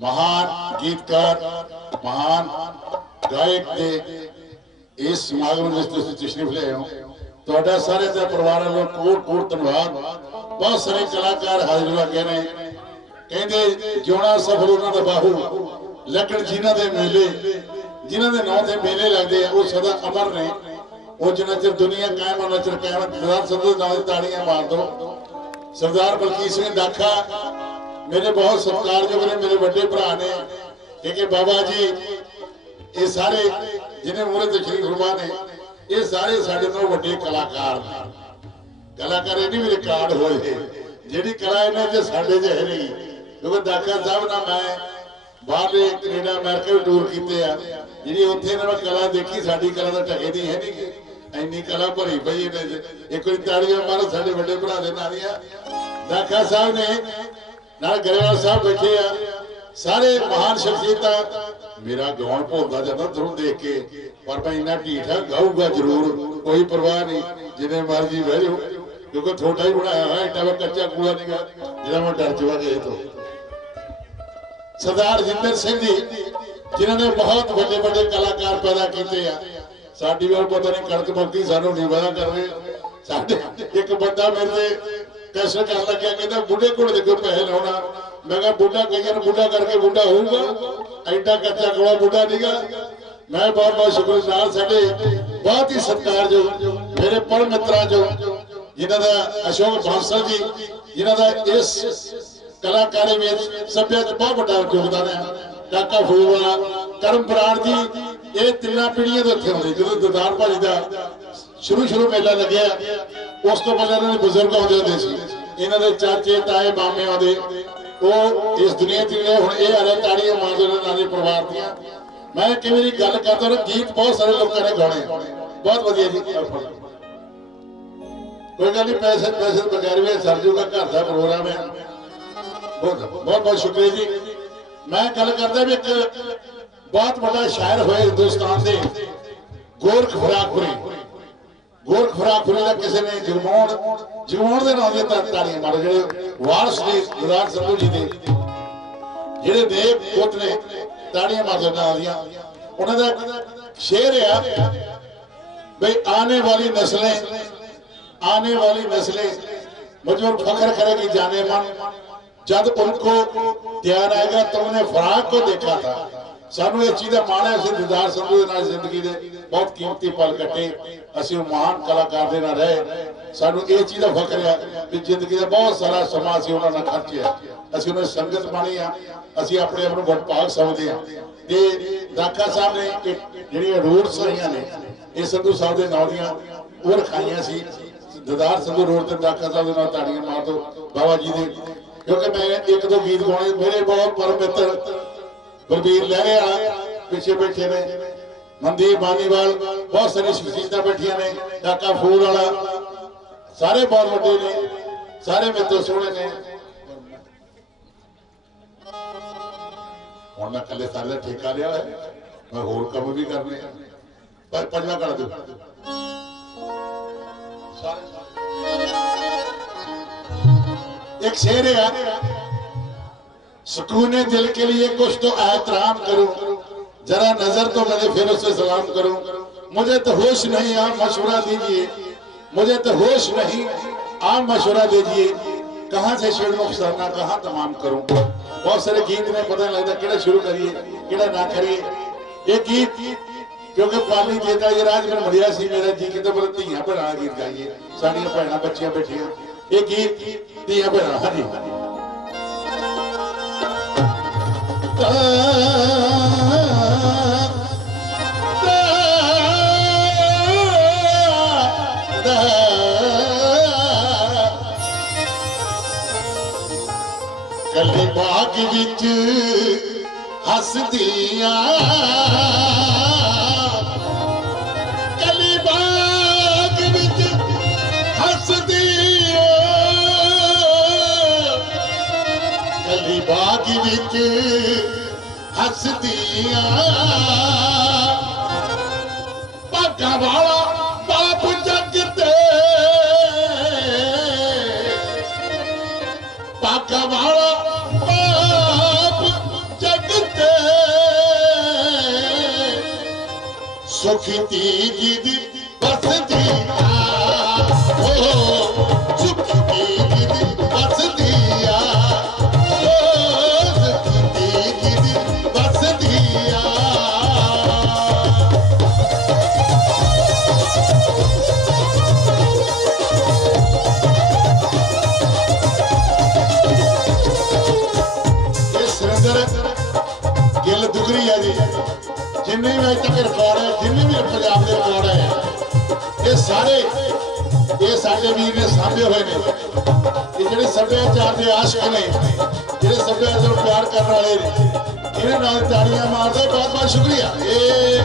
ਮਹਾਨ ਗੀਤਕਾਰ, ਮਹਾਨ ਗਾਇਕ ਦੇ ਇਸ ਸਮਾਗਮ ਵਿੱਚ ਤੁਸੀਂ ਤਸ਼ਰੀਫ ਲਿਆਏ ਹੋ ਤੁਹਾਡਾ ਸਾਰੇ ਦੇ ਪਰਿਵਾਰਾਂ ਨੂੰ ਕੋਟ ਕੋਟ ਧੰਨਵਾਦ। ਬਹੁਤ ਸਾਰੇ ਕਲਾਕਾਰ ਹਾਜ਼ਰ ਲੱਗੇ ਨੇ। ਕਹਿੰਦੇ ਜਿਉਣਾ ਸਫਲ ਉਹਨਾਂ ਦਾ ਬਾਹੂ ਲੱਗਣ ਜਿਨ੍ਹਾਂ ਦੇ ਮੇਲੇ, ਜਿਨ੍ਹਾਂ ਦੇ ਨਾਂ ਤੇ ਮੇਲੇ ਲੱਗਦੇ ਆ, ਉਹ ਸਦਾ ਅਮਰ ਨੇ। ਉਹ ਜਿੰਨਾ ਚਿਰ ਦੁਨੀਆ ਕਾਇਮ ਉਹਨਾਂ ਚਿਰ ਕਾਇਮ ਸਰਦਾਰ ਸੰਧੂ ਨਾਂ ਤਾੜੀਆਂ ਮਾਰ ਦਿਓ। ਸਰਦਾਰ ਬਲਕੀਤ ਸਿੰਘ ਦਾਖਾ ਮੇਰੇ ਬਹੁਤ ਸਤਿਕਾਰਯੋਗ ਨੇ ਮੇਰੇ ਵੱਡੇ ਭਰਾ ਨੇ ਕਿਉਂਕਿ ਬਾਬਾ ਜੀ ਇਹ ਸਾਰੇ ਜਿਹਨੇ ਮੂਰੇ ਤੇ ਸ਼੍ਰੀ ਨੇ ਇਹ ਸਾਰੇ ਸਾਡੇ ਤੋਂ ਵੱਡੇ ਕਲਾਕਾਰ ਨੇ ਕਲਾਕਾਰ ਇਹ ਨਹੀਂ ਵੀ ਰਿਕਾਰਡ ਹੋਏ ਜਿਹੜੀ ਕਲਾ ਇਹਨਾਂ 'ਚ ਸਾਡੇ 'ਚ ਹੈ ਨਹੀਂ ਕਿਉਂਕਿ ਦਾਖਾ ਸਾਹਿਬ ਨਾਲ ਮੈਂ ਬਾਹਰਲੇ ਕੈਨੇਡਾ ਅਮਰੀਕਾ ਵੀ ਟੂਰ ਕੀਤੇ ਆ ਜਿਹੜੀ ਉੱਥੇ ਇਹਨਾਂ ਨੇ ਕਲਾ ਦੇਖੀ ਸਾਡੀ ਕਲਾ ਦਾ ਢਕੇ ਦੀ ਹੈ ਨਹੀਂ ਗੀ। ਇੰਨੀ ਕਲਾ ਭਰੀ ਪਈ ਇਹਦੇ 'ਚ ਇੱਕ ਵਾਰੀ ਤਾੜੀਆਂ ਮਾਰੋ ਸਾਡੇ ਵੱਡੇ ਭਰਾ ਦੇ ਨਾਲ ਦੀਆਂ ਦਾਖਾ ਸਾਹਿਬ ਨੇ ਨਾਲ ਗਰੇਵਾਲ ਸਾਹਿਬ ਬੈਠੇ ਆ। ਸਾਰੇ ਮਹਾਨ ਸ਼ਖਸੀਅਤਾਂ, ਮੇਰਾ ਗਾਉਣ ਭੁੱਲਦਾ ਜਾਂਦਾ ਤੁਹਾਨੂੰ ਦੇਖ ਕੇ, ਪਰ ਮੈਂ ਇੰਨਾ ਢੀਠਾ ਗਾਊਗਾ ਜ਼ਰੂਰ, ਕੋਈ ਪਰਵਾਹ ਨਹੀਂ, ਜਿੰਨੇ ਮਰਜ਼ੀ ਬਹਿ ਜਾਓ, ਕਿਉਂਕਿ ਥੋੜਾ ਹੀ ਬਣਾਇਆ ਹੋਇਆ ਏਟਾ ਵਾ ਕੱਚਾ ਕੂੜਾ ਨਹੀਂਗਾ ਜਿਹੜਾ ਮੈਂ ਡਰ ਜਵਾਗਾ ਇਹ ਤੋਂ। ਸਰਦਾਰ ਜਿੰਦਰ ਸਿੰਘ ਜੀ, ਜਿਨ੍ਹਾਂ ਨੇ ਬਹੁਤ ਵੱਡੇ ਵੱਡੇ ਕਲਾਕਾਰ ਪੈਦਾ ਕੀਤੇ ਆ। ਸਾਡੀ ਵਾਰ ਪਤਾ ਨਹੀਂ ਕਣਕ ਮੁੱਕੀ ਸਾਨੂੰ ਨਹੀਂ ਵਾਦਾ ਕਰਵੇ ਸਾਡੇ ਇੱਕ ਬੰਦਾ ਮੇਰੇ ਤੇ ਕੈਸਰ ਕਰਨ ਲੱਗਿਆ, ਕਹਿੰਦਾ ਬੁੱਢੇ ਕੋਲ ਦੇ ਕੋਈ ਪੈਸੇ ਲਾਉਣਾ। ਮੈਂ ਕਿਹਾ, ਬੁੱਢਾ ਕਈਆਂ ਨੂੰ ਬੁੱਢਾ ਕਰਕੇ ਬੁੱਢਾ ਹੋਊਗਾ। ਐਡਾ ਕੱਚਾ ਕੋਲਾ ਬੁੱਢਾ ਨਹੀਂਗਾ ਮੈਂ ਬਹੁਤ ਬਹੁਤ ਸ਼ੁਕਰਗੁਜ਼ਾਰ ਸਾਡੇ ਬਹੁਤ ਹੀ ਸਤਿਕਾਰਯੋਗ ਮੇਰੇ ਪਰਮ ਮਿੱਤਰਾਂ ਜੋ, ਜਿਨ੍ਹਾਂ ਦਾ ਅਸ਼ੋਕ ਬਾਂਸਲ ਜੀ, ਜਿਨ੍ਹਾਂ ਦਾ ਇਸ ਕਲਾਕਾਰੀ ਵਿੱਚ ਸਭਿਆ ਚ ਬਹੁਤ ਵੱਡਾ ਯੋਗਦਾਨ ਹੈ। ਕਾਕਾ ਫੂਲਵਾਲਾ ਕਰਮ ਪ੍ਰਾਣ ਜੀ, ਇਹ ਤਿੰਨਾਂ ਪੀੜ੍ਹੀਆਂ ਦੇ ਉੱਥੇ ਆਉਂਦੇ, ਜਦੋਂ ਦਰਦਾਰ ਭਾਜੀ ਦਾ ਸ਼ੁਰੂ ਸ਼ੁਰੂ ਮੇਲਾ ਲੱਗਿਆ। ਉਸ ਤੋਂ ਪਹਿਲਾਂ ਇਹਨਾਂ ਦੇ ਬਜ਼ੁਰਗ ਆਉਂਦੇ ਹੁੰਦੇ ਸੀ। ਇਹਨਾਂ ਦੇ ਚਾਚੇ, ਤਾਏ, ਮਾਮੇ ਆਉਂਦੇ। ਉਹ ਇਸ ਦੁਨੀਆ ਤੇ ਨੇ ਹੁਣ ਇਹ ਆਲੇ ਤਾੜੀਆਂ ਮਾਰਦੇ ਨੇ ਨਾਲ ਪਰਿਵਾਰ ਦੀਆਂ। ਮੈਂ ਕਈ ਵਾਰੀ ਗੱਲ ਕਰਦਾ ਹਾਂ ਗੀਤ ਬਹੁਤ ਸਾਰੇ ਲੋਕਾਂ ਨੇ ਗਾਉਣੇ। ਬਹੁਤ ਵਧੀਆ ਜੀ। ਕੋਈ ਗੱਲ ਨਹੀਂ, ਪੈਸੇ ਪੈਸੇ ਬਗੈਰ ਵੀ ਸਰ ਜੂਗਾ, ਘਰ ਦਾ ਪ੍ਰੋਗਰਾਮ ਹੈ। ਬਹੁਤ ਬਹੁਤ ਬਹੁਤ ਸ਼ੁਕਰੀਆ ਜੀ। ਮੈਂ ਗੱਲ ਕਰਦਾ ਵੀ ਇੱਕ ਬਹੁਤ ਵੱਡਾ ਸ਼ਾਇਰ ਹੋਏ ਹਿੰਦੁਸਤਾਨ ਦੇ ਗੋਰਖ ਫਰਾਕਪੁਰੀ ਗੋਰਖਰਾ ਖੁਰੇਦਾ ਕਿਸੇ ਨੇ ਜਗਮੋਹਨ ਜਗਮੋਹਨ ਦੇ ਨਾਂ ਦੇ ਤਾੜੀਆਂ ਮਾਰੋ ਜਿਹੜੇ ਵਾਰਸ ਦੇ ਗੁਰਦਾਰ ਸੰਧੂ ਜੀ ਦੇ ਜਿਹੜੇ ਦੇਵ ਕੋਟ ਨੇ ਤਾੜੀਆਂ ਮਾਰਦੇ ਨਾਂ ਦੀਆਂ ਉਹਨਾਂ ਦਾ ਸ਼ੇਰ ਆ ਬਈ ਆਨੇ ਵਾਲੀ ਨਸਲੇ आने वाली नस्लें मजबूर फख्र करेगी जाने मन जब उनको तैयार आएगा तुमने फराक को देखा था ਸਾਨੂੰ ਇਹ ਚੀਜ਼ ਦਾ ਮਾਣ ਹੈ, ਅਸੀਂ ਦਿਦਾਰ ਸੰਧੂ ਦੇ ਨਾਲ ਜ਼ਿੰਦਗੀ ਦੇ ਬਹੁਤ ਕੀਮਤੀ ਪਲ ਕੱਟੇ। ਅਸੀਂ ਮਹਾਨ ਕਲਾਕਾਰ ਦੇ ਨਾਲ ਰਹੇ। ਸਾਨੂੰ ਇਹ ਚੀਜ਼ ਦਾ ਫਖਰ ਹੈ ਕਿ ਜ਼ਿੰਦਗੀ ਦਾ ਬਹੁਤ ਸਾਰਾ ਸਮਾਂ ਅਸੀਂ ਉਹਨਾਂ ਨਾਲ ਖਰਚਿਆ। ਅਸੀਂ ਉਹਨਾਂ ਸੰਗਤ ਬਣੀ ਆ। ਅਸੀਂ ਆਪਣੇ ਆਪ ਨੂੰ ਬਹੁਤ ਸਮਝਦੇ ਆ। ਤੇ ਦਾਖਾ ਸਾਹਿਬ ਨੇ ਜਿਹੜੀਆਂ ਰੋਡ ਸਾਈਆਂ ਨੇ, ਇਹ ਸੰਧੂ ਸਾਹਿਬ ਦੇ ਨਾਂ ਦੀਆਂ, ਉਹ ਰਖਾਈਆਂ ਸੀ। ਦਦਾਰ ਸੰਧੂ ਰੋਡ ਤੇ ਦਾਖਾ ਸਾਹਿਬ ਦੇ ਨਾਲ ਤਾੜੀਆਂ ਮਾਰ ਦੋ। ਬਾਬਾ ਜੀ ਦੇ, ਕਿਉਂਕਿ ਮੈਂ ਇੱਕ ਦੋ ਗੀਤ ਗਾਉਣੇ, ਮੇਰੇ ਬਹੁਤ ਪਰਮ ਮਿੱਤਰ ਗੁਰਬੀਰ ਲਹਿਰੇ ਵਾਲਾ ਪਿੱਛੇ ਬੈਠੇ ਨੇ। ਮਨਦੀਪ ਬਾਨੀਵਾਲ, ਬਹੁਤ ਸਾਰੀ ਸ਼ਖਸੀਅਤਾਂ ਬੈਠੀਆਂ ਨੇ ਕਾਕਾ ਫੂਲ ਵਾਲਾ। ਸਾਰੇ ਬਹੁਤ ਵੱਡੇ ਨੇ, ਸਾਰੇ ਮਿੱਤਰ ਸੋਹਣੇ ਨੇ। ਹੁਣ ਮੈਂ ਕੱਲੇ ਸਾਰੇ ਠੇਕਾ ਲਿਆ ਹੋਇਆ, ਮੈਂ ਹੋਰ ਕੰਮ ਵੀ ਕਰਨੇ ਆ। ਪਰ ਪੰਜਵਾਂ ਕਰ ਦਿਓ। ਇੱਕ ਸ਼ੇਰ ਹੈ सुकून दिल के लिए कुछ तो एहतराम करो। जरा नज़र तो मेरे फिर उससे सलाम करो। मुझे तो होश नहीं, आप मशुरा दीजिए। मुझे तो होश नहीं, आप मशुरा दीजिए। कहाँ से शेर अफसाना, कहाँ तमाम करूँ? बहुत सारे गीत में पता नहीं लगता किड़ा शुरू करिए किड़ा ना करिए। ये गीत, क्योंकि पाली देता ये राज में मरिया सी मेरा जी कहते तो बोले, धीया भैन गीत गाइए। साड़िया भैन बच्चिया बैठिया। ये गीत, धिया भैन हाँ जी ਬਾਗ ਵਿੱਚ ਹੱਸਦੀਆਂ। ਕੱਲੇ ਬਾਗ ਵਿੱਚ ਹੱਸਦੀਆਂ। ਕੱਲੀ ਬਾਗ ਵਿੱਚ पागवाला पाप जग ते पाग वारा पाप जग ते सुखी ती दी ਸਾਡੇ ਵੀਰ ਨੇ ਸਾਂਭੇ ਹੋਏ ਨੇ। ਇਹ ਜਿਹੜੇ ਸੱਭਿਆਚਾਰ ਦੇ ਆਸ਼ਕ ਨੇ, ਜਿਹੜੇ ਸੱਭਿਆਚਾਰ ਨੂੰ ਪਿਆਰ ਕਰਨ ਵਾਲੇ ਨੇ, ਇਹਨਾਂ ਨਾਲ ਤਾੜੀਆਂ ਮਾਰਦੇ ਬਹੁਤ ਬਹੁਤ ਸ਼ੁਕਰੀਆ। ਇਹ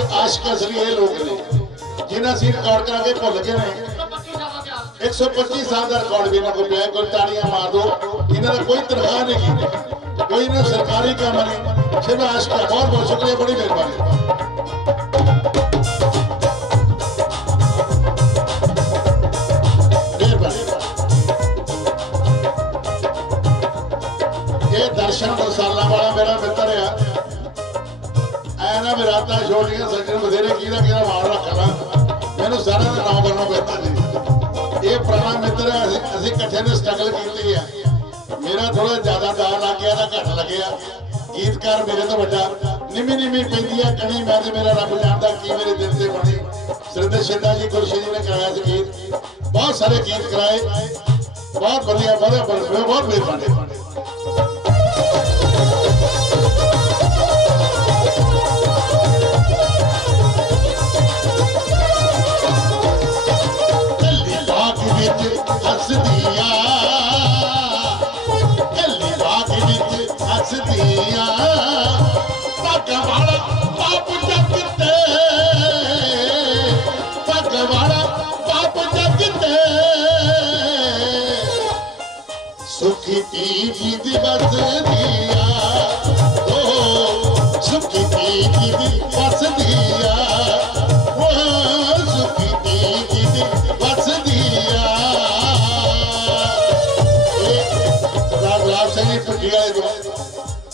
ਦੇ ਆਸ਼ਕ ਅਸਲੀ ਇਹ ਲੋਕ ਨੇ, ਜਿਨ੍ਹਾਂ ਅਸੀਂ ਰਿਕਾਰਡ ਕਰਾ ਕੇ ਭੁੱਲ ਗਏ ਨੇ। 125 ਸਾਲ ਦਾ ਰਿਕਾਰਡ ਵੀ ਇਹਨਾਂ ਕੋਲ ਪਿਆ, ਕੋਈ ਤਾੜੀਆਂ ਮਾਰ ਦੋ, ਇਹਨਾਂ ਦਾ ਕੋਈ ਤਨਖਾਹ ਨਹੀਂ ਕੀਤੀ ਕੋਈ ਇਹਨਾਂ ਸਰਕਾਰੀ ਕੰਮ ਨਹੀਂ। ਸਿਰਫ ਆਸ਼ਕਾ, ਬਹੁਤ ਬਹੁਤ ਸ਼ੁਕਰੀਆ, ਬੜੀ ਮਿਹਰਬਾਨੀ। ਇਹ ਦਰਸ਼ਨ ਦਸਾਲਾ ਵਾਲਾ ਮੇਰਾ ਮਿੱਤਰ ਆ ਛੋਟੀਆਂ ਸੱਜਣ ਬਥੇਰੇ ਕਿਹਦਾ ਕਿਹਦਾ ਮਾਰ ਰੱਖਣਾ ਮੈਨੂੰ ਸਾਰਿਆਂ ਦਾ ਨਾਮ ਕਰਨਾ ਪੈਂਦਾ ਜੀ। ਇਹ ਪੁਰਾਣਾ ਮਿੱਤਰ ਹੈ ਅਸੀਂ ਅਸੀਂ ਇਕੱਠੇ ਨੇ ਸਟਰਗਲ ਕੀਤੀ ਆ। ਮੇਰਾ ਥੋੜਾ ਜ਼ਿਆਦਾ ਦਾ ਲੱਗ ਗਿਆ, ਤਾਂ ਘੱਟ ਲੱਗਿਆ। ਗੀਤਕਾਰ ਮੇਰੇ ਤੋਂ ਵੱਡਾ। ਨਿਮੀ ਨਿਮੀ ਪੈਂਦੀ ਆ ਕਣੀ, ਮੈਂ ਤੇ ਮੇਰਾ ਰੱਬ ਜਾਣਦਾ ਕੀ ਮੇਰੇ ਦਿਲ ਤੇ ਬਣੀ। ਸੁਰਿੰਦਰ ਸ਼ਿੰਦਾ ਜੀ ਗੁਰਸ਼ੀ ਜੀ ਨੇ ਕਰਾਇਆ ਸੀ ਗੀਤ। ਬਹੁਤ ਸਾਰੇ ਗੀਤ ਕਰਾਏ। ਬਹੁਤ ਵਧੀਆ, ਬਹੁਤ ਬਹੁਤ ਬਹੁਤ ਮਿਹਰਬਾਨੀ।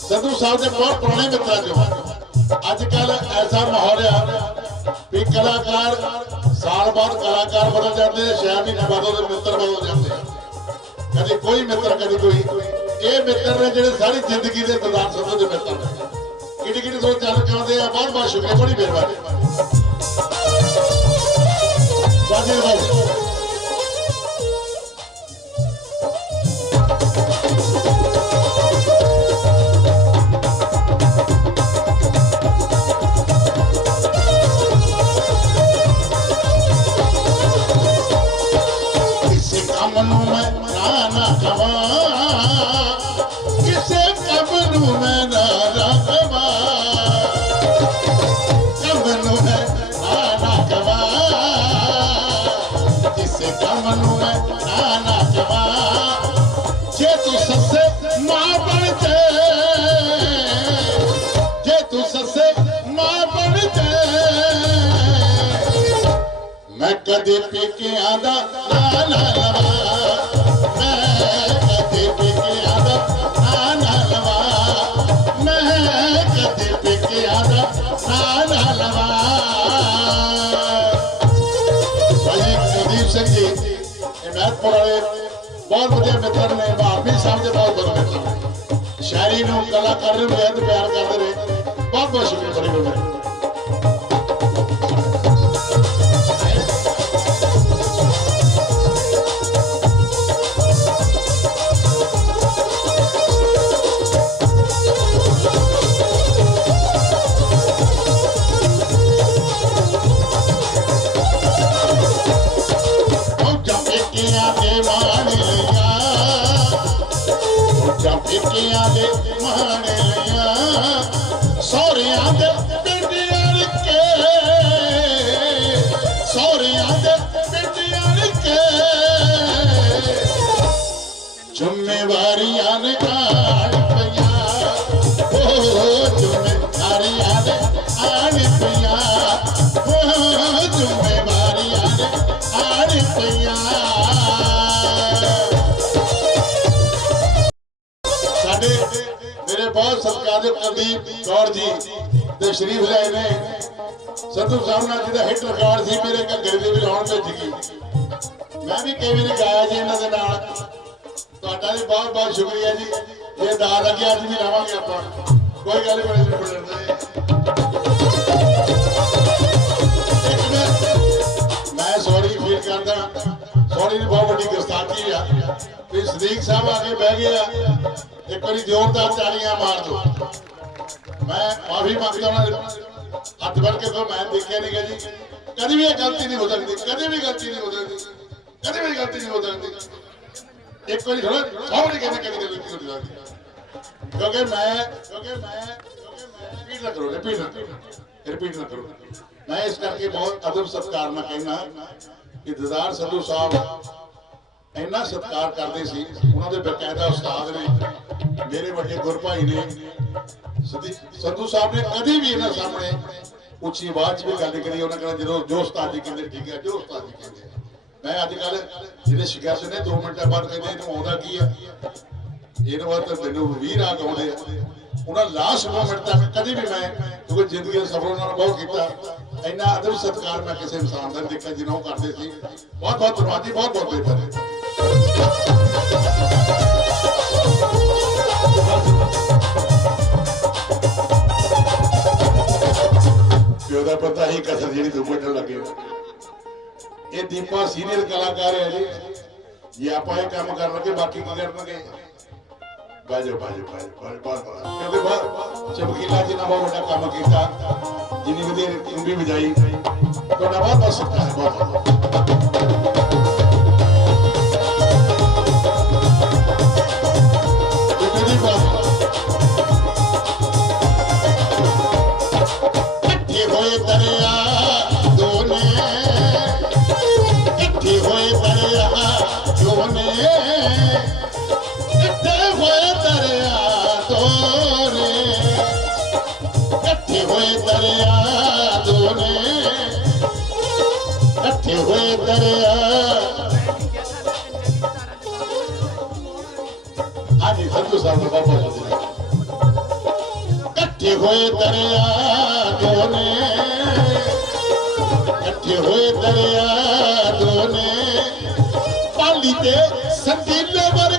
ਸੰਧੂ ਸਾਹਿਬ ਦੇ ਬਹੁਤ ਪੁਰਾਣੇ ਮਿੱਤਰਾਂ ਚੋਂ ਅੱਜ ਕੱਲ ਐਸਾ ਮਾਹੌਲ ਆ ਵੀ ਕਲਾਕਾਰ ਸਾਲ ਬਾਅਦ ਕਲਾਕਾਰ ਬਦਲ ਜਾਂਦੇ ਨੇ ਸ਼ਹਿਰ ਨਹੀਂ ਬਦਲਦੇ ਮਿੱਤਰ ਬਦਲ ਜਾਂਦੇ ਆ ਕਦੇ ਕੋਈ ਮਿੱਤਰ, ਕਦੇ ਕੋਈ। ਇਹ ਮਿੱਤਰ ਨੇ ਜਿਹੜੇ ਸਾਰੀ ਜ਼ਿੰਦਗੀ ਦੇ ਦਦਾਰ ਸੰਧੂ ਮਿੱਤਰ ਨੇ। ਕਿਹੜੀ ਕਿਹੜੀ ਸੋਚ ਚੱਲ ਕੇ ਆ? ਬਹੁਤ ਬਹੁਤ ਸ਼ੁਕਰੀਆ, ਬੜੀ ਮਿਹਰਬਾਨੀ। ਬਾਜੀ ਬਾਜੀ ਕਦੇ ਪੇਕਿਆਂ ਦਾ ਨਾ ਨਾ ਲਵਾਂ ਮੈਂ ਕਦੇ ਪੇਕਿਆਂ ਦਾ ਨਾ ਨਾ ਲਵਾਂ ਮੈਂ ਕਦੇ ਪੇਕਿਆਂ ਦਾ ਨਾ ਨਾ ਲਵਾਂ ਭਾਈ ਕੁਲਦੀਪ ਸਿੰਘ ਜੀ, ਇਹ ਮਹਿਤਪੁਰ ਵਾਲੇ ਬਹੁਤ ਵਧੀਆ ਮਿੱਤਰ ਨੇ ਭਾਰਤੀ ਸਾਹਿਬ ਦੇ ਬਹੁਤ ਵਧੀਆ ਮਿੱਤਰ ਨੇ। ਸ਼ਾਇਰੀ ਨੂੰ ਕਲਾਕਾਰੀ ਨੂੰ ਬੇਹੱਦ ਪਿਆਰ ਕਰਦੇ ਨੇ। ਬਹੁਤ ਬਹੁਤ ਸ਼ੁਕਰੀਆ ਬੜੀ ਸਤਿਕਾਰਯੋਗ ਕੌਰ ਜੀ ਤੇ ਸ਼ਰੀਫ ਲੈ ਨੇ। ਸੰਧੂ ਸਾਹਿਬ ਨਾਲ ਜਿਹਦਾ ਹਿੱਟ ਰਿਕਾਰਡ ਸੀ, ਮੇਰੇ ਘੱਗਰੇ ਦੇ ਵਜਾਉਣ ਵਿੱਚ ਗਈ ਮੈਂ ਵੀ ਕਈ ਵਾਰੀ ਗਾਇਆ ਜੀ ਇਹਨਾਂ ਦੇ ਨਾਲ। ਤੁਹਾਡਾ ਵੀ ਬਹੁਤ ਬਹੁਤ ਸ਼ੁਕਰੀਆ ਜੀ। ਇਹ ਦਾ ਲੱਗਿਆ ਅੱਜ ਵੀ ਲਾਵਾਂਗੇ ਆਪਾਂ। ਕੋਈ ਗੱਲ ਨਹੀਂ, ਬੜੇ ਬੜੇ ਮੈਂ ਸੌਰੀ ਫੀਲ ਕਰਦਾ। ਸੌਰੀ ਦੀ ਬਹੁਤ ਵੱਡੀ ਗੁਸਤਾਖੀ ਆ। ਵੀ ਸਦੀਕ ਸਾਹਿਬ ਆ ਕੇ ਬਹਿ ਗਿਆ ਇੱਕ ਵਾਰੀ ਜ਼ੋਰਦਾਰ ਤਾੜੀਆਂ ਮਾਰ ਦਿਓ। ਮੈਂ ਮਾਫੀ ਮੰਗਦਾ ਹਾਂ ਹੱਥ ਵੜ ਕੇ ਕਹੋ ਮੈਂ ਦੇਖਿਆ ਨਹੀਂ ਗਾ ਜੀ ਕਦੀ ਵੀ ਇਹ ਗਲਤੀ ਨਹੀਂ ਹੋ ਸਕਦੀ ਕਦੀ ਵੀ ਗਲਤੀ ਨਹੀਂ ਹੋ ਸਕਦੀ ਕਦੀ ਵੀ ਗਲਤੀ ਨਹੀਂ ਹੋ ਸਕਦੀ ਇੱਕ ਵਾਰੀ ਥੋੜਾ ਸੌਰੀ ਕਹਿੰਦੇ ਕਦੀ ਗਲਤੀ ਹੋ ਸਕਦੀ ਕਿਉਂਕਿ ਮੈਂ ਕਿਉਂਕਿ ਮੈਂ ਕਿਉਂਕਿ ਮੈਂ ਰਿਪੀਟ ਨਾ ਕਰੋ ਰਿਪੀਟ ਨਾ ਕਰੋ ਰਿਪੀਟ ਨਾ ਕਰੋ ਮੈਂ ਇਸ ਕਰਕੇ ਬਹੁਤ ਅਦਬ ਸਤਿਕਾਰ ਨਾਲ ਕਹਿਣਾ ਕਿ ਦਜ਼ਾਰ ਸੰਧੂ ਸਾਹਿਬ ਇੰਨਾ ਸਤਿਕਾਰ ਕਰਦੇ ਸੀ, ਉਹਨਾਂ ਦੇ ਬਕਾਇਦਾ ਉਸਤਾਦ ਨੇ ਮੇਰੇ ਵੱਡੇ ਗੁਰਭਾਈ ਨੇ ਸੰਧੂ ਸਾਹਿਬ ਨੇ ਕਦੀ ਵੀ ਇਹਨਾਂ ਸਾਹਮਣੇ ਉੱਚੀ ਆਵਾਜ਼ 'ਚ ਵੀ ਗੱਲ ਕਰੀ, ਉਹਨਾਂ ਕਹਿੰਦਾ ਜਦੋਂ ਜੋ ਉਸਤਾਦ ਜੀ ਕਹਿੰਦੇ, ਠੀਕ ਹੈ, ਜੋ ਉਸਤਾਦ ਜੀ ਕਹਿੰਦੇ ਮੈਂ ਅੱਜ ਕੱਲ ਜਿਹੜੇ ਸ਼ਿਕਾਇਤ ਨੇ 2 ਮਿੰਟਾਂ ਬਾਅਦ ਕਹਿੰਦੇ, ਇਹਨੂੰ ਆਉਂਦਾ ਕੀ ਆ? ਇਹਨੂੰ ਬਾਅਦ ਤਾਂ ਮੈਨੂੰ 20 ਰਾਗ ਆਉਂਦੇ ਆ। ਉਹਨਾਂ ਲਾਸਟ ਮੂਮੈਂਟ ਤੱਕ ਕਦੇ ਵੀ ਮੈਂ, ਕਿਉਂਕਿ ਜ਼ਿੰਦਗੀ ਦਾ ਸਫ਼ਰ ਉਹਨਾਂ ਨਾਲ ਬਹੁਤ ਕੀਤਾ। ਇੰਨਾ ਅਦਬ ਸਤਿਕਾਰ ਮੈਂ ਕਿਸੇ ਇਨਸਾਨ ਦਾ ਨਹੀਂ ਦੇਖਿਆ, ਜਿੰਨਾ ਉਹ ਕਰਦੇ ਸੀ। ਬਹੁਤ ਬਹੁਤ ਧੰਨਵਾਦ ਜੀ ਬਹੁਤ ਬਹੁਤ ਬੇਹਤਰ ਹੈ ਪਿਓ ਦਾ ਪਤਾ ਹੀ ਕਸਰ ਜਿਹੜੀ ਤੂੰ ਕੱਢਣ ਲੱਗੇ ਇਹ ਦੀਪਾ ਸੀਨੀਅਰ ਕਲਾਕਾਰ ਹੈ ਜੀ ਜੇ ਆਪਾਂ ਇਹ ਕੰਮ ਕਰਨ ਲੱਗੇ ਬਾਕੀ ਕੀ ਕਰਨਗੇ ਬਾਜੋ ਬਾਜੋ ਬਾਜੋ ਬਾਜੋ ਬਾਜੋ ਕਿਉਂਕਿ ਬਹੁਤ ਚਮਕੀਲਾ ਜੀ ਨੇ ਬਹੁਤ ਵੱਡਾ ਕੰਮ ਕੀਤਾ ਜਿੰਨੀ ਵਧੀਆ ਤੁੰਬੀ ਵਜਾਈ ਤੁਹਾਡਾ ਬਹੁਤ ਬਹੁਤ ਸਤਿਕਾਰ ਹੈ ਬਹੁਤ ਬਹੁਤ दरियाधू सरिया तरिया दोने। पाली ते वर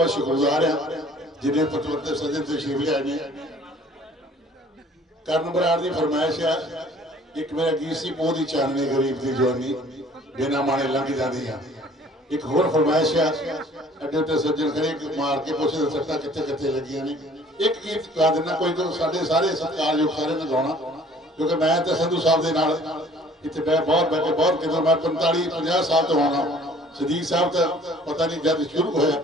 ਬਹੁਤ ਸ਼ੁਕਰਗੁਜ਼ਾਰ ਹਾਂ ਜਿਹਨੇ ਪਤਵੰਤੇ ਸੱਜਣ ਤੇ ਸ਼ਿਵ ਲਿਆ ਨੇ। ਕਰਨ ਬਰਾੜ ਦੀ ਫਰਮਾਇਸ਼ ਆ, ਇੱਕ ਮੇਰਾ ਗੀਤ ਸੀ ਪੋਹ ਦੀ ਚਾਨਣੀ ਗਰੀਬ ਦੀ ਜਵਾਨੀ, ਬਿਨਾਂ ਮਾਣੇ ਲੰਘ ਜਾਂਦੀਆਂ ਇੱਕ ਹੋਰ ਫਰਮਾਇਸ਼ ਆ, ਅੱਡੇ ਉੱਤੇ ਸੱਜਣ ਖੜੇ ਮਾਰ ਕੇ ਪੁੱਛਦੇ ਸੱਟਾਂ ਕਿੱਥੇ ਕਿੱਥੇ ਲੱਗੀਆਂ ਨੇ। ਇੱਕ ਗੀਤ ਗਾ ਦੇਣਾ ਕੋਈ ਕੋਈ ਸਾਡੇ ਸਾਰੇ ਸਤਿਕਾਰਯੋਗ ਸਾਰੇ ਨੇ ਗਾਉਣਾ, ਕਿਉਂਕਿ ਮੈਂ ਤਾਂ ਸੰਧੂ ਸਾਹਿਬ ਦੇ ਨਾਲ ਇੱਥੇ ਬੈ ਬਹੁਤ ਬੈਠੇ ਬਹੁਤ ਕਿਦੋਂ ਮੈਂ 45 50 ਸਾਲ ਤੋਂ ਆਉਣਾ। ਸਦੀਕ ਸਾਹਿਬ ਤਾਂ ਪਤਾ ਨਹੀਂ ਜਦ ਸ਼ੁਰੂ ਹੋਇਆ।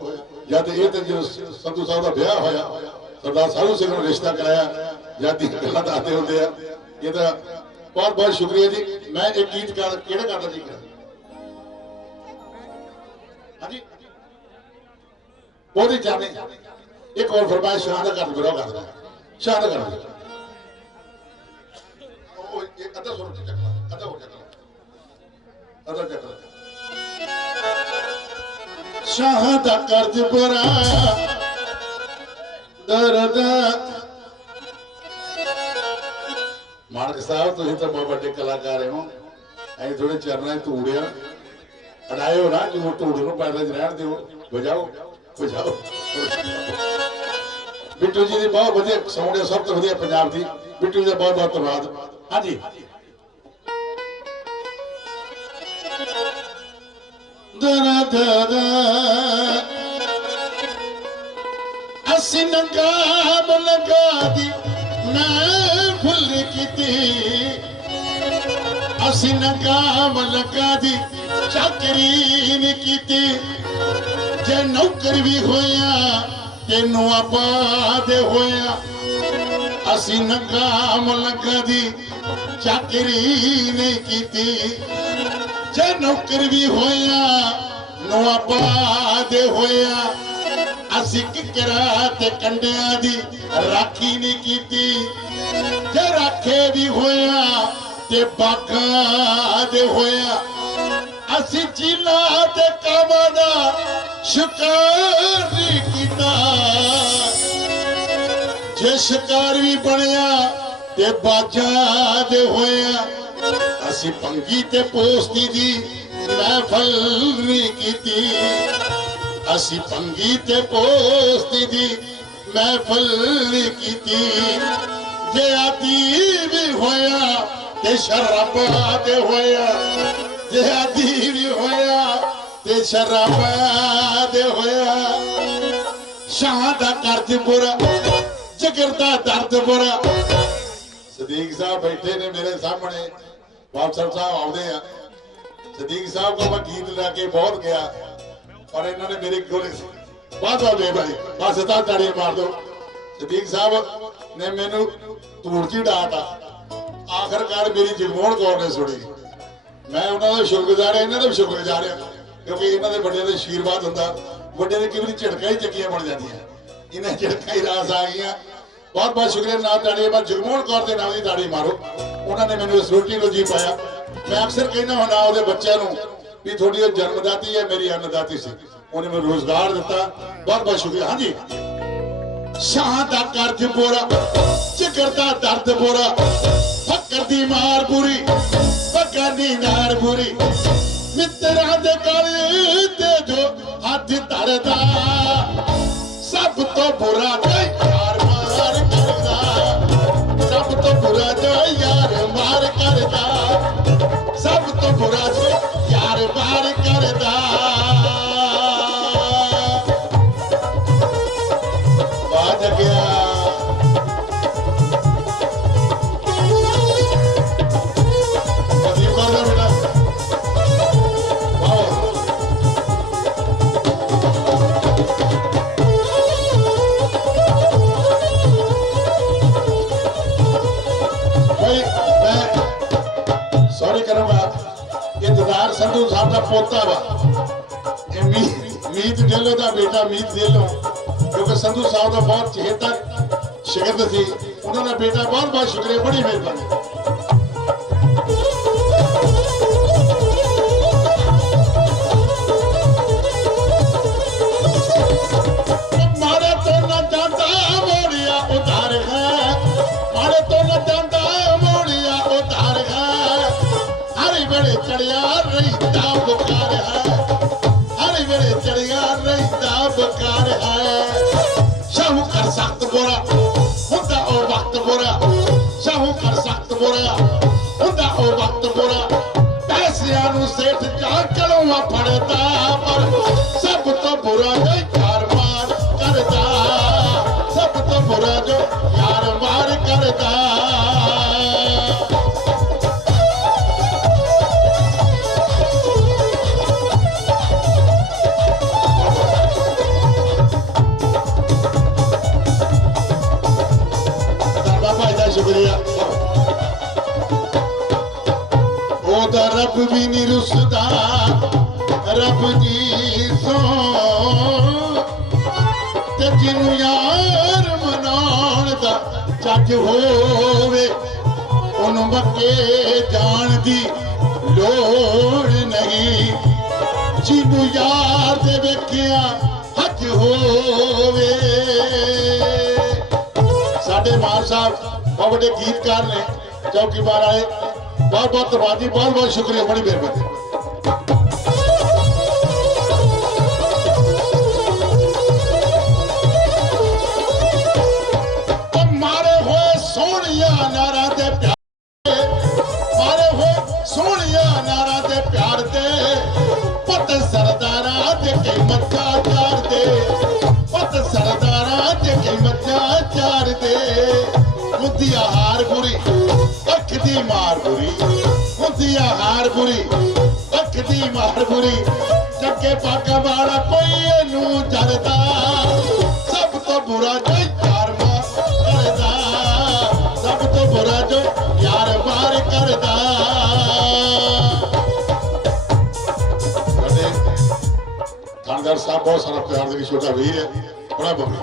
ਜਦ ਇਹ ਤੇ ਜਦੋਂ ਸੰਧੂ ਸਾਹਿਬ ਦਾ ਵਿਆਹ ਹੋਇਆ, ਸਰਦਾਰ ਸਾਧੂ ਸਿੰਘ ਨੂੰ ਰਿਸ਼ਤਾ ਕਰਾਇਆ ਜਦ ਦੀ ਗੱਲਾਂ ਦੱਸਦੇ ਹੁੰਦੇ ਆ। ਇਹਦਾ ਬਹੁਤ ਬਹੁਤ ਸ਼ੁਕਰੀਆ ਜੀ। ਮੈਂ ਇੱਕ ਗੀਤ ਕਿਹੜਾ ਗਾਣਾ ਜੀ ਹਾਂਜੀ। ਉਹਦੀ ਜਾਣੇ ਇੱਕ ਹੋਰ ਫਰਮਾਇਸ਼, ਸ਼ਾਹ ਦਾ ਕਰ ਬਰੋ ਕਰਦਾ ਸ਼ਾਹ ਦਾ ਕਰ ਉਹ ਇਹ ਅੱਧਾ ਸੁਰ ਚੱਕ ਅੱਧਾ ਹੋਰ ਚੱਕ ਅੱਧਾ ਚੱਕ ਸ਼ਾਹ ਦਾ ਕਰਜ਼ ਬਰਾ ਦਰਦ ਮਾਨਕ ਸਾਹਿਬ, ਤੁਸੀਂ ਤਾਂ ਬਹੁਤ ਵੱਡੇ ਕਲਾਕਾਰ ਹੋ। ਐਂ ਥੋੜੇ ਚਰਨਾਂ 'ਚ ਧੂੜਿਆ ਅੜਾਇਓ ਨਾ ਕਿ ਧੂੜ ਨੂੰ ਪੈਦਾ ਚ ਰਹਿਣ ਦਿਓ। ਵਜਾਓ ਵਜਾਓ। ਬਿੱਟੂ ਜੀ ਦੀ ਬਹੁਤ ਵਧੀਆ ਸਾਊਂਡ ਸਭ ਤੋਂ ਵਧੀਆ ਪੰਜਾਬ ਦੀ। ਬਿੱਟੂ ਜੀ ਦਾ ਬਹੁਤ ਬਹੁਤ ਧੰਨਵਾਦ। ਹਾਂਜੀ। ਦਰਾ ਦਰਾ। ਅਸੀਂ ਨੰਗਾਮ ਲਗਾ ਦੀ ਮੈਂ ਭੁੱਲ ਕੀਤੀ। ਅਸੀਂ ਨੰਗਾਮ ਲਗਾ ਦੀ ਚਾਕਰੀ ਨੀ ਕੀਤੀ। ਜੇ ਨੌਕਰ ਵੀ ਹੋਇਆ, ਤੈਨੂੰ ਆਬਾਦ ਹੋਇਆ। ਅਸੀਂ ਨੰਗਾਮ ਲਗਾ ਦੀ ਚਾਕਰੀ ਨਹੀਂ ਕੀਤੀ। ਜੇ ਨੌਕਰ ਵੀ ਹੋਇਆ ਨੂੰ ਆਬਾਦ ਹੋਇਆ। ਅਸੀਂ ਕਿਕਰਾਂ ਤੇ ਕੰਡਿਆਂ ਦੀ ਰਾਖੀ ਨਹੀਂ ਕੀਤੀ। ਜੇ ਰਾਖੇ ਵੀ ਹੋਇਆ ਤੇ ਬਾਗਾਂ ਦੇ ਹੋਇਆ। ਅਸੀਂ ਚੀਲਾ ਤੇ ਕਾਬਾਂ ਦਾ ਸ਼ਿਕਾਰ ਨਹੀਂ ਕੀਤਾ। ਜੇ ਸ਼ਿਕਾਰ ਵੀ ਬਣਿਆ ਤੇ ਬਾਜਾਂ ਦੇ ਹੋਇਆ ਅਸੀਂ ਪੰਗੀ ਤੇ ਪੋਸਤੀ ਦੀ ਮਹਿਫਲ ਨਹੀਂ ਕੀਤੀ। ਅਸੀਂ ਪੰਗੀ ਤੇ ਪੋਸਤੀ ਦੀ ਮਹਿਫਲ ਨਹੀਂ ਕੀਤੀ। ਜੇ ਆਦੀ ਵੀ ਹੋਇਆ ਤੇ ਸ਼ਰਾਬਾਂ ਤੇ ਹੋਇਆ। ਜੇ ਆਦੀ ਵੀ ਹੋਇਆ ਤੇ ਸ਼ਰਾਬਾਂ ਦੇ ਹੋਇਆ। ਸ਼ਾਹ ਦਾ ਕਰਜ਼ ਬੁਰਾ, ਜਿਗਰ ਦਾ ਦਰਦ ਬੁਰਾ। ਸਦੀਕ ਸਾਹਿਬ ਬੈਠੇ ਨੇ ਮੇਰੇ ਸਾਹਮਣੇ। ਬਾਬਸਰ ਸਾਹਿਬ ਆਉਂਦੇ ਆ। ਸਦੀਕ ਸਾਹਿਬ ਕੋਲ ਮੈਂ ਗੀਤ ਲੈ ਕੇ ਬਹੁਤ ਗਿਆ ਔਰ ਇਹਨਾਂ ਨੇ ਮੇਰੇ ਕੋਲ ਬਹੁਤ ਬਹੁਤ ਦੇ ਭਾਈ, ਬਸ ਤਾਂ ਤਾੜੀਆਂ ਮਾਰ ਦੋ। ਸਦੀਕ ਸਾਹਿਬ ਨੇ ਮੈਨੂੰ ਧੂੜ ਚ ਡਾਟਾ ਆਖਰਕਾਰ ਮੇਰੀ ਜਗਮੋਹਨ ਕੌਰ ਨੇ ਸੁਣੀ। ਮੈਂ ਉਹਨਾਂ ਦਾ ਸ਼ੁਕਰਗੁਜ਼ਾਰ ਇਹਨਾਂ ਦਾ ਵੀ ਸ਼ੁਕਰਗੁਜ਼ਾਰ ਹਾਂ, ਕਿਉਂਕਿ ਇਹਨਾਂ ਦੇ ਵੱਡਿਆਂ ਦੇ ਆਸ਼ੀਰਵਾਦ ਹੁੰਦਾ। ਵੱਡਿਆਂ ਦੇ ਕਿਵੇਂ ਝਟਕਾ ਹੀ ਚੱਕੀਆਂ ਬਣ ਜਾਂਦੀਆਂ। ਇਹਨਾਂ ਝਟਕਾ ਹੀ ਰਾਸ ਆ ਗਈਆਂ। ਬਹੁਤ ਬਹੁਤ ਸ਼ੁਕਰੀਆ ਨਾਲ ਤਾੜੀ ਮੈਂ ਜਗਮੋਹਨ ਕੌਰ ਦੇ ਨਾਮ ਦੀ ਤਾੜੀ ਮਾਰੋ। ਉਹਨਾਂ ਨੇ ਮੈਨੂੰ ਇਸ ਨੂੰ ਜੀ ਪਾਇਆ। ਮੈਂ ਅਕਸਰ ਕਹਿੰਦਾ ਹੁੰਦਾ ਉਹਦੇ ਬੱਚਿਆਂ ਨੂੰ ਵੀ ਤੁਹਾਡੀ ਉਹ ਜਨਮਦਾਤੀ ਹੈ, ਮੇਰੀ ਅੰਨਦਾਤੀ ਸੀ। ਉਹਨੇ ਮੈਨੂੰ ਰੋਜ਼ਗਾਰ ਦਿੱਤਾ। ਬਹੁਤ ਬਹੁਤ ਸ਼ੁਕਰੀਆ। ਹਾਂਜੀ। ਸ਼ਾਹ ਦਾ ਕਰਜ਼ ਬੋਰਾ ਜਿਗਰ ਦਾ ਦਰਦ ਬੋਰਾ ਫੱਕਰ ਦੀ ਮਾਰ ਪੂਰੀ ਫੱਕਰ ਦੀ ਨਾਰ ਪੂਰੀ। ਮਿੱਤਰਾਂ ਦੇ ਗਲ ਤੇ ਜੋ ਹੱਥ ਧਰਦਾ, ਸਭ ਤੋਂ ਬੁਰਾ ਕਰਦਾ ਸਭ ਤੋਂ ਬੁਰਾ ਤੇ ਯਾਰ ਮਾਰ ਕਰਦਾ ਦਾ ਪੋਤਾ ਵਾ। ਇਹ ਮੀ ਮੀਤ ਢਿੱਲੋਂ ਦਾ ਬੇਟਾ, ਮੀਤ ਢਿੱਲੋਂ ਕਿਉਂਕਿ ਸੰਧੂ ਸਾਹਿਬ ਦਾ ਬਹੁਤ ਚਹੇਤਾ ਸ਼ਾਗਿਰਦ ਸੀ। ਉਹਨਾਂ ਦਾ ਬੇਟਾ ਬਹੁਤ ਬਹੁਤ ਸ਼ੁਕਰੀਆ, ਬੜੀ ਮਿਹਰਬਾਨੀ। ਬੇਕਾਰ ਹੈ। ਸ਼ਾਹੂ ਕਰ ਸਖਤ ਬੋਰਾ ਹੁੰਦਾ ਉਹ ਵਕਤ ਬੋਰਾ ਸ਼ਾਹੂ ਕਰ ਸਖਤ ਬੋਰਾ ਹੁੰਦਾ ਉਹ ਵਕਤ ਬੋਰਾ ਪੈਸਿਆਂ ਨੂੰ ਸੇਠ ਜਾ ਚਲੋ ਆ ਫੜਦਾ, ਪਰ ਸਭ ਤੋਂ ਬੁਰਾ ਜੋ ਕਾਰਵਾਰ ਕਰਦਾ। ਸਭ ਤੋਂ ਬੁਰਾ ਜੋ ਕਾਰਵਾਰ ਕਰਦਾ। ਚੱਜ ਹੋਵੇ, ਉਹਨੂੰ ਮੱਕੇ ਜਾਣ ਦੀ ਲੋੜ ਨਹੀਂ। ਜਿਹਨੂੰ ਯਾਰ ਦੇ ਵੇਖਿਆ ਹੱਜ ਹੋਵੇ। ਸਾਡੇ ਮਾਨ ਸਾਹਿਬ ਬਹੁਤ ਵੱਡੇ ਗੀਤਕਾਰ ਨੇ ਚੌਕੀਦਾਰ ਵਾਲੇ। ਬਹੁਤ ਬਹੁਤ ਧੰਨਵਾਦ ਜੀ, ਬਹੁਤ ਬਹੁਤ ਸ਼ੁਕਰੀਆ, ਬੜੀ ਮਿਹਰਬਾਨੀ। ਬਹੁਤ ਸਾਰਾ ਪਿਆਰ ਦੇ ਵਿੱਚ ਛੋਟਾ ਵੀਰ ਹੈ ਬੜਾ ਬੋਲ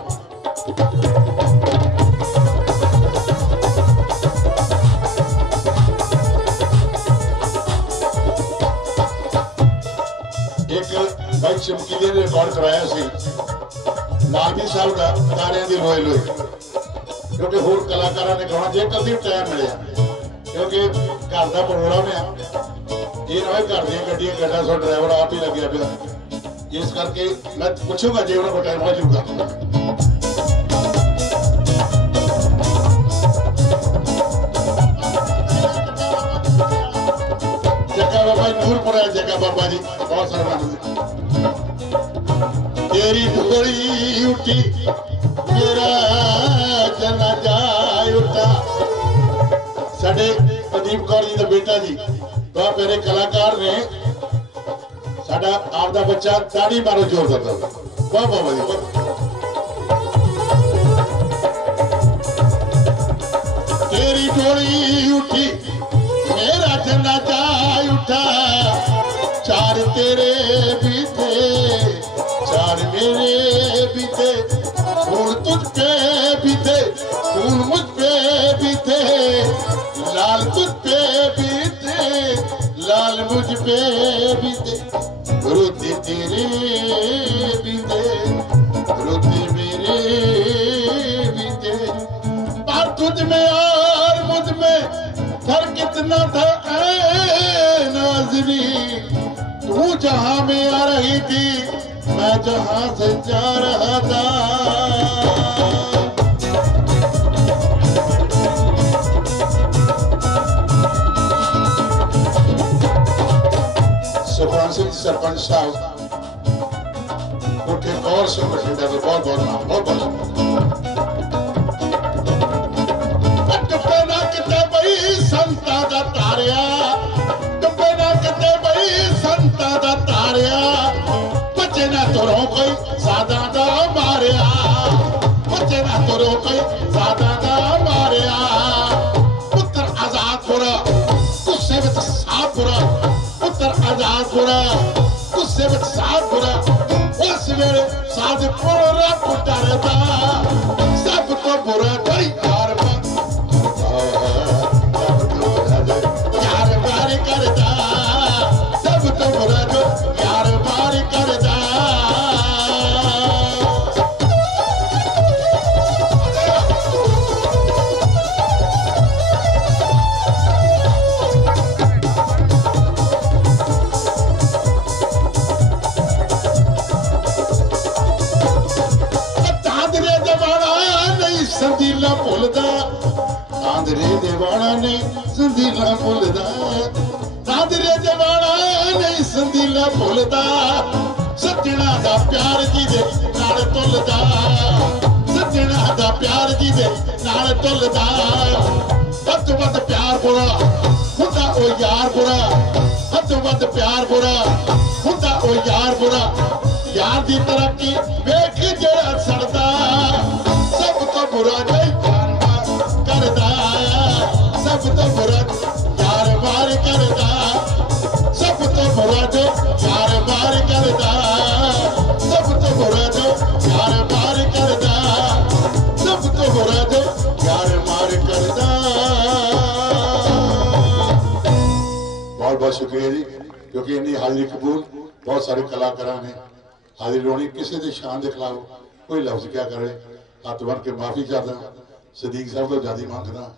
ਇੱਕ ਬਾਈ ਚਮਕੀਲੇ ਨੇ ਰਿਕਾਰਡ ਕਰਾਇਆ ਸੀ। ਨਾਗੀ ਸਾਹਿਬ ਦਾ ਤਾਰਿਆਂ ਦੀ ਲੋਏ ਲੋਏ ਕਿਉਂਕਿ ਹੋਰ ਕਲਾਕਾਰਾਂ ਨੇ ਗਾਉਣਾ ਜੇ ਕਦੀ ਟਾਈਮ ਮਿਲਿਆ, ਕਿਉਂਕਿ ਘਰ ਦਾ ਪ੍ਰੋਗਰਾਮ ਆ ਇਹ ਨਾ ਘਰ ਦੀਆਂ ਗੱਡੀਆਂ, ਗੱਡਾ ਸੋ ਡਰਾਈਵਰ ਆਪ ਹੀ ਲੱਗਿਆ ਪਿਆ। ਇਸ ਕਰਕੇ ਮੈਂ ਪੁੱਛੂਗਾ ਜੇ ਉਹਨਾਂ ਕੋਲ ਟਾਈਮ ਹੋ ਜਾਊਗਾ। ਜੱਗਾ ਬਾਬਾ ਬਾਬਾ ਜੀ, ਬਹੁਤ ਸਾਰੇ ਤੇਰੀ ਢੋਲੀ ਉੱਠੀ, ਮੇਰਾ ਜਨਾਜ਼ਾ ਉੱਠਾ। ਸਾਡੇ ਪ੍ਰਦੀਪ ਕੌਰ ਜੀ ਦਾ ਬੇਟਾ ਜੀ, ਬਹੁਤ ਪਿਆਰੇ ਕਲਾਕਾਰ ਨੇ। ਸਾਡਾ ਆਪ ਦਾ ਬੱਚਾ ਤਾੜੀ ਮਾਰੋ ਜ਼ੋਰ ਕਰਦਾ ਬਹੁਤ ਬਹੁਤ ਵਧੀਆ ਬਹੁਤ। ਤੇਰੀ ਢੋਲੀ ਉੱਠੀ ਮੇਰਾ ਜਨਾਜ਼ਾ ਉੱਠਾ ਚਾਰ ਤੇਰੇ ਬੀਤੇ ਚਾਰ ਮੇਰੇ ਬੀਤੇ ਫੂਲ ਤੁਝ ਪੇ ਬੀਤੇ ਫੂਲ ਮੁਝ ਪੇ ਬੀਤੇ ਲਾਲ ਤੁਝ ਪੇ ਬੀਤੇ ਲਾਲ ਮੁਝ ਪੇ ਬੀਤੇ मुझ में घर किता तूं जहा में आ रही थी ਸਿੰਘ ਸਰਪੰਚ ਸਾਹਿਬ। ਕੋਟੇ ਕੌਰ ਸਿੰਘ ਬਠਿੰਡਾ ਦੇ ਬਹੁਤ ਬਹੁਤ ਨਾਮ, ਬਹੁਤ ਬਹੁਤ ਨਾ ਕਿਤੇ ਬਈ ਸੰਤਾ ਦਾ ਤਾਰਿਆ। ਟੱਪੇ ਨਾ ਕਿਤੇ ਬਈ ਸੰਤਾ ਦਾ ਤਾਰਿਆ। ਭੱਜੇ ਨਾ ਤੁਰੋ ਕੋਈ ਸਾਦਾ ਦਾ ਮਾਰਿਆ। ਭੱਜੇ ਨਾ ਤੁਰੋ ਕੋਈ ਪੁੱਤਰ ਆਜ਼ਾਦਪੁਰਾ ਗੁੱਸੇ ਵਿੱਚ ਸਾਹਪੁਰਾ ਉਸ ਵੇਲੇ ਸਾਧਪੁਰ ਰੱਬ ਡਰਦਾ। ਪਿਆਰ ਜਿਹਦੇ ਨਾਲ ਤੁੱਲਦਾ ਸੱਜਣਾ ਦਾ ਪਿਆਰ ਜੀ ਦੇ ਨਾਲ ਤੁਲਦਾ ਵੱਧ ਤੋਂ ਵੱਧ ਪਿਆਰ ਬੁਰਾ ਹੁੰਦਾ ਉਹ ਯਾਰ ਬੁਰਾ ਵੱਧ ਤੋਂ ਵੱਧ ਪਿਆਰ ਬੁਰਾ ਹੁੰਦਾ ਉਹ ਯਾਰ ਬੁਰਾ ਯਾਰ ਦੀ ਤਰੱਕੀ ਵੇਖ ਜਿਹੜਾ ਸੜਦਾ ਸਭ ਤੋਂ ਬੁਰਾ ਨਹੀਂ ਜਾਨਵਰ ਕਰਦਾ ਸਭ ਤੋਂ ਬੁਰਾ ਯਾਰ ਵਾਰ ਕਰਦਾ ਸਭ ਤੋਂ ਬੁਰਾ ਜੋ ਯਾਰ ਵਾਰ ਕਰਦਾ ਬਹੁਤ ਸ਼ੁਕਰੀਆ ਜੀ, ਕਿਉਂਕਿ ਇੰਨੀ ਹਾਜ਼ਰੀ ਕਬੂਲ, ਬਹੁਤ ਸਾਰੇ ਕਲਾਕਾਰਾਂ ਨੇ ਹਾਜ਼ਰੀ ਲਾਉਣੀ, ਕਿਸੇ ਦੇ ਸ਼ਾਨ ਦੇ ਖਿਲਾਫ ਕੋਈ ਲਫ਼ਜ਼ ਕਿਆ ਕਰੇ। ਹੱਥ ਬੰਨ ਕੇ ਮਾਫੀ ਚਾਹਦਾ, ਸਦੀਕ ਸਾਹਿਬ ਤੋਂ ਜ਼ਿਆਦਾ ਮੰਗਦਾ।